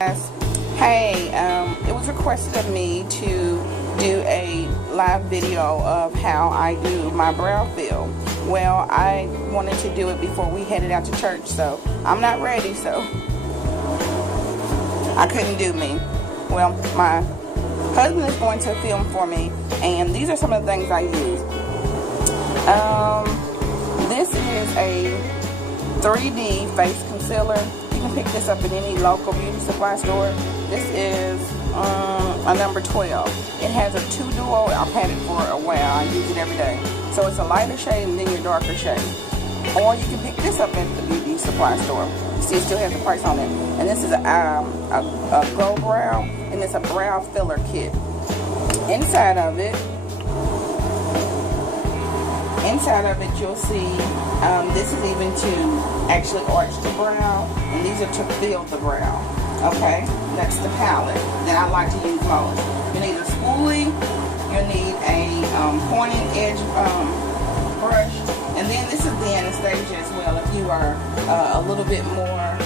Hey, it was requested of me to do a live video of how I do my brow fill. Well, I wanted to do it before we headed out to church, so I'm not ready, so I couldn't do me. Well, my husband is going to film for me, and these are some of the things I use. This is a 3D face concealer. You can pick this up at any local beauty supply store. This is a number 12. It has a 2 duo. I've had it for a while. I use it every day. So it's a lighter shade and then your darker shade. Or you can pick this up at the beauty supply store. See, it still has the price on it. And this is a Glow Brow, and it's a brow filler kit. Inside of it, you'll see this is even to actually arch the brow, and these are to fill the brow. Okay, that's the palette that I like to use most. You need a spoolie, you need a pointing edge brush, and then this is the Anastasia as well. If you are a little bit more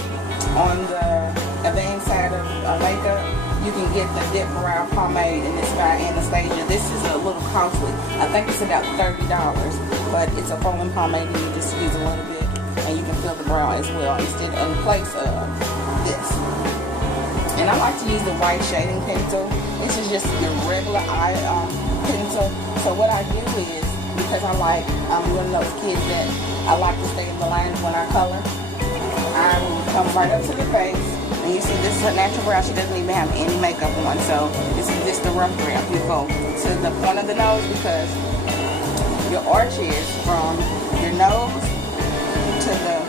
on the advanced side of makeup, you can get the Dip Brow Pomade, and it's by Anastasia. This is a little costly. I think it's about $30, but it's a foaming pomade, and you just use a little bit, and you can fill the brow as well instead in place of this. And I like to use the white shading pencil. This is just your regular eye pencil. So what I do is, because I'm one of those kids that I like to stay in the lines when I color, I will come right up to the face. And you see, this is her natural brow. She doesn't even have any makeup on. So this is just the rough brow. You go to the point of the nose, because your arch is from your nose to the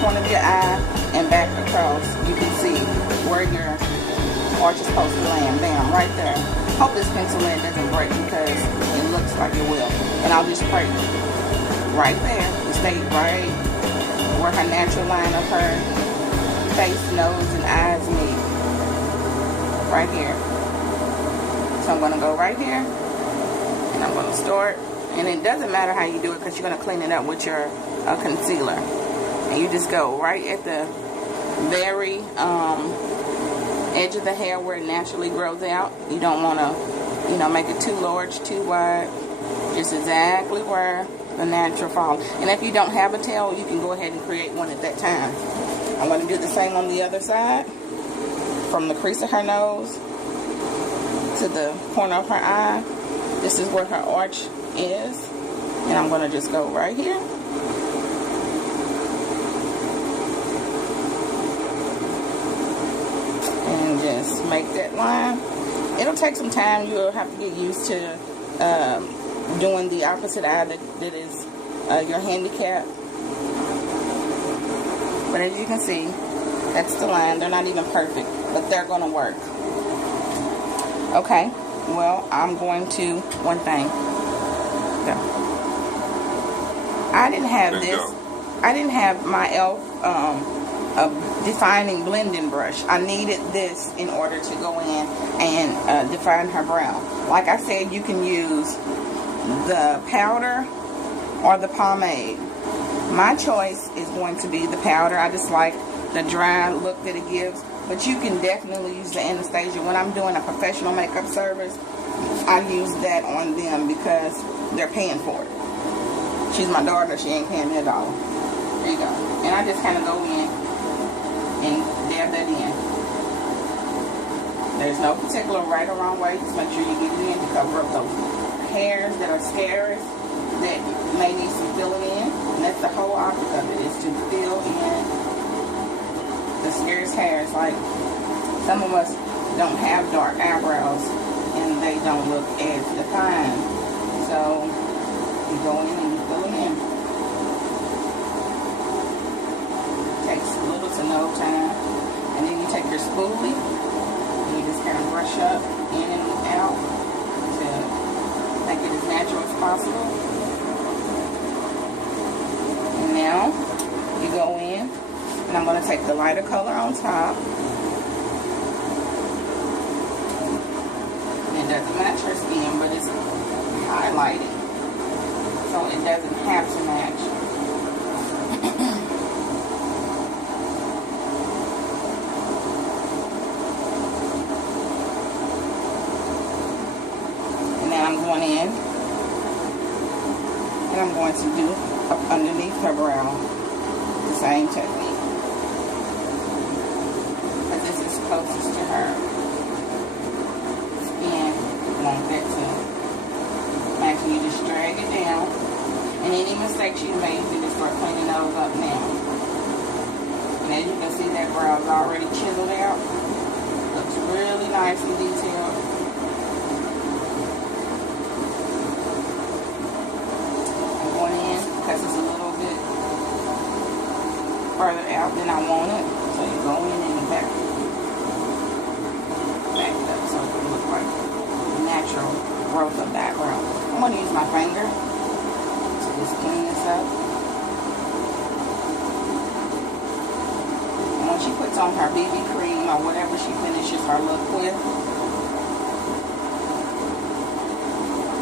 point of your eye and back across. You can see where your arch is supposed to land. Bam, right there. Hope this pencil lead doesn't break, because it looks like it will. And I'll just spray right there to stay right where her natural line of her face, nose, and eyes meet. Right here. So I'm going to go right here, and I'm going to start. And it doesn't matter how you do it, because you're going to clean it up with your concealer. And you just go right at the very edge of the hair where it naturally grows out. You don't want to, make it too large, too wide. Just exactly where the natural falls. And if you don't have a tail, you can go ahead and create one at that time. I'm going to do the same on the other side, from the crease of her nose to the corner of her eye. This is where her arch is, and I'm going to just go right here. And just make that line. It'll take some time. You'll have to get used to doing the opposite eye that is your handicap. But as you can see, that's the line. They're not even perfect, but they're going to work. Okay, well, I'm going to, one thing. Go. I didn't have this. I didn't have my e.l.f. Defining blending brush. I needed this in order to go in and define her brow. Like I said, you can use the powder or the pomade. My choice is going to be the powder. I just like the dry look that it gives. But you can definitely use the Anastasia. When I'm doing a professional makeup service, I use that on them because they're paying for it. She's my daughter. She ain't paying me $1. There you go. And I just kind of go in and dab that in. There's no particular right or wrong way. Just make sure you get it in to cover up those hairs that are scarce, that may need some filling in. And that's the whole object of it, is to fill in the scarce hairs. Like, some of us don't have dark eyebrows and they don't look as defined. So you go in and you fill them in. Takes little to no time. And then you take your spoolie and you just kind of brush up in and out to make it as natural as possible. And now you go in, and I'm going to take the lighter color on top. It doesn't match her skin, but it's highlighted, so it doesn't have to match. one in, and I'm going to do up underneath her brow the same technique, but this is closest to her skin. You want that to match. You just drag it down, and any mistakes you made, you can just start cleaning those up now. And as you can see, that brow is already chiseled out. Looks really nice and detailed. Because it's a little bit further out than I want it. So you go in and back it up so it can look like natural growth of background. I'm going to use my finger to just clean this up. And when she puts on her BB cream or whatever she finishes her look with,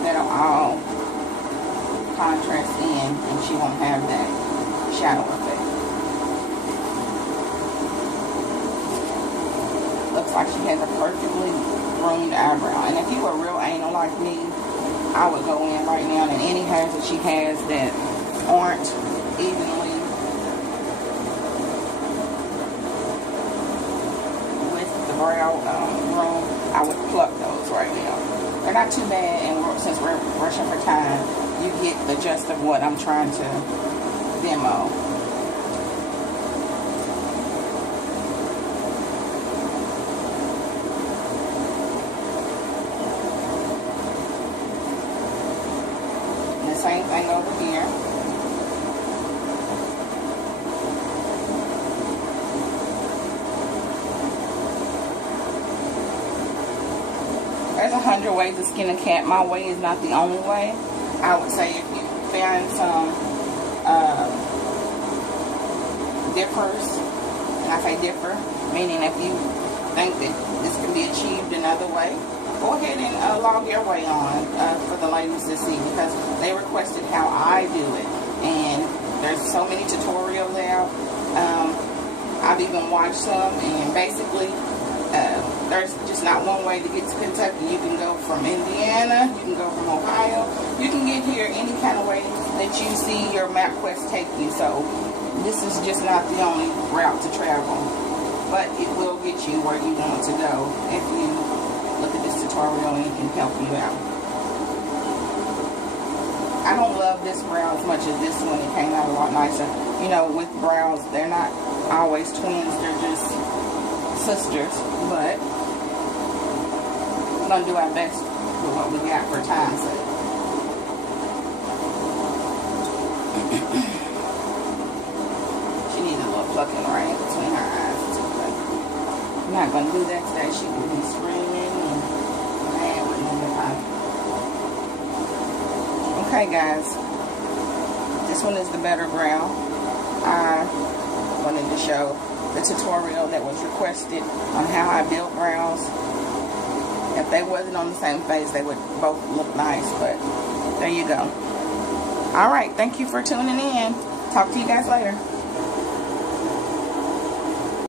that'll all contrast in, and she won't have that shadow effect. Looks like she has a perfectly groomed eyebrow. And if you were real anal like me, I would go in right now, and any hairs that she has that aren't evenly with the brow room, I would pluck those right now. They're not too bad, and since we're rushing for time, you get the gist of what I'm trying to demo. And the same thing over here. There's 100 ways to skin a cat. My way is not the only way. I would say if you find some differs, and I say differ, meaning if you think that this can be achieved another way, go ahead and log your way on for the ladies to see, because they requested how I do it, and there's so many tutorials out. I've even watched some, and basically there's just not one way to get to Kentucky. You can go from Indiana, you can go from Ohio, you can get here any kind of way that you see your MapQuest take you. So this is just not the only route to travel, but it will get you where you want to go if you look at this tutorial and it can help you out. I don't love this brow as much as this one. It came out a lot nicer. You know, with brows, they're not always twins, they're just sisters, but we're going to do our best with what we got for time's sake. She needs a little plucking right between her eyes too, but I'm not going to do that today. She will be screaming and mad with me. Okay guys, this one is the better brow. I wanted to show the tutorial that was requested on how I build brows. If they wasn't on the same face, they would both look nice, but there you go. Alright, thank you for tuning in. Talk to you guys later.